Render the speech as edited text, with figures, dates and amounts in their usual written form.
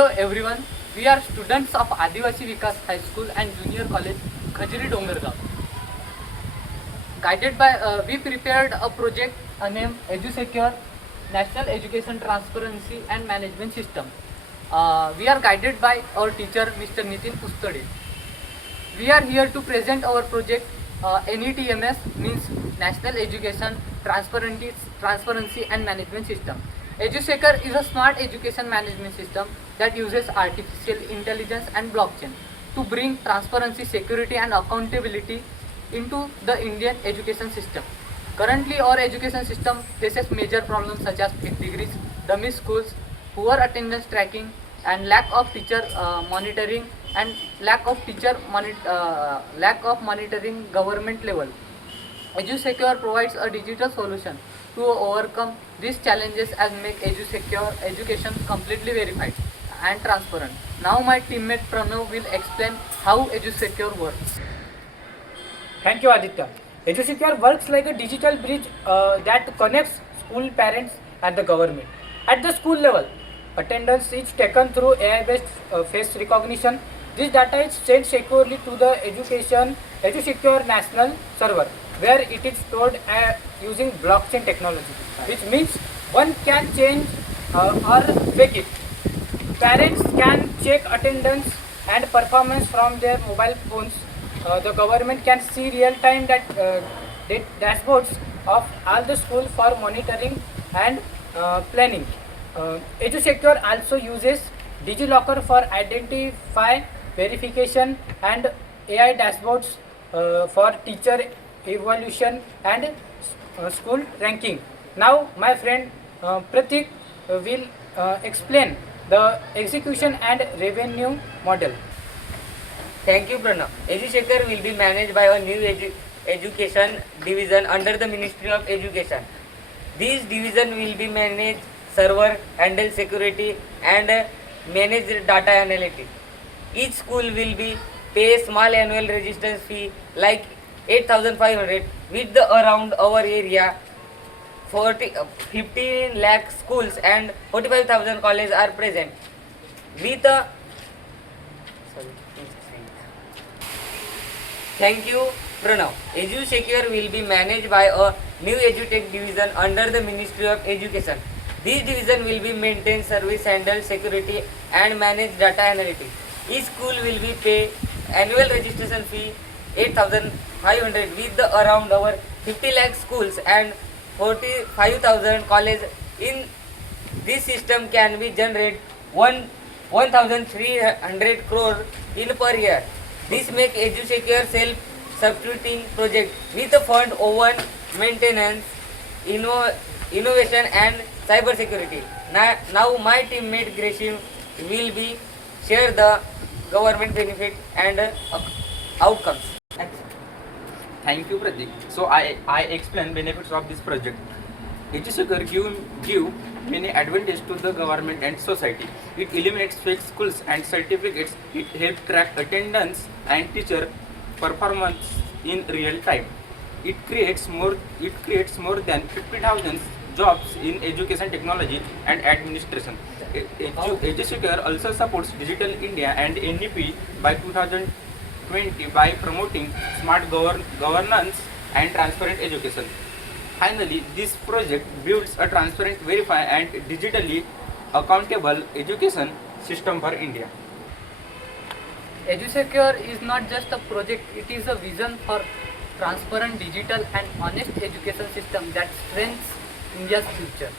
Hello everyone, we are students of Adivasi Vikas High School and Junior College, Khajri Dongargaon. Guided by, we prepared a project named EduSecure, National Education Transparency and Management System. We are guided by our teacher Mr. Nitin Pustade. We are here to present our project NETMS, means National Education Transparency and Management System. EduSecure is a smart education management system that uses artificial intelligence and blockchain to bring transparency, security and accountability into the Indian education system. Currently, our education system faces major problems such as fake degrees, dummy schools, poor attendance tracking, and lack of teacher monitoring and lack of monitoring government level. EduSecure provides a digital solution to overcome these challenges and make education completely verified and transparent. Now my teammate Pranav will explain how EduSecure works. Thank you, Aditya. EduSecure works like a digital bridge that connects school parents and the government. At the school level, attendance is taken through AI-based face recognition. This data is sent securely to the EduSecure national server, where it is stored using blockchain technology, which means one can change or fake it. Parents can check attendance and performance from their mobile phones. The government can see real-time dashboards of all the schools for monitoring and planning. EduSecure also uses DigiLocker for identify verification and AI dashboards for teacher evaluation and school ranking. Now, my friend Pratik will explain the execution and revenue model. Thank you, Pranav. EduSecure will be managed by a new education division under the Ministry of Education. This division will be manage server, handle security, and manage data analytics. Each school will be pay small annual registration fee like 8,500 with the around our area 15 lakh schools and 45,000 colleges are present. With a Thank you, Pranav. EduSecure will be managed by a new EduTech division under the Ministry of Education. This division will be maintain service, handle security, and manage data analytics. Each school will be pay annual registration fee 8,500 with the around over 50 lakh schools and 45,000 colleges. In this system can be generate 1,300 crore in per year. This make EduSecure self-substituting project with a fund over maintenance, innovation and cyber security. Now my teammate Gresham will be share the government benefit and outcomes. Thank you, Pratik. So I explain benefits of this project. EduSecure give many advantages to the government and society. It eliminates fake schools and certificates. It helps track attendance and teacher performance in real time. It creates more than 50,000 jobs in education technology and administration. EduSecure also supports Digital India and NEP by 2020 by promoting smart governance and transparent education. Finally, this project builds a transparent, verified and digitally accountable education system for India. EduSecure is not just a project, it is a vision for transparent, digital and honest education system that strengthens India's future.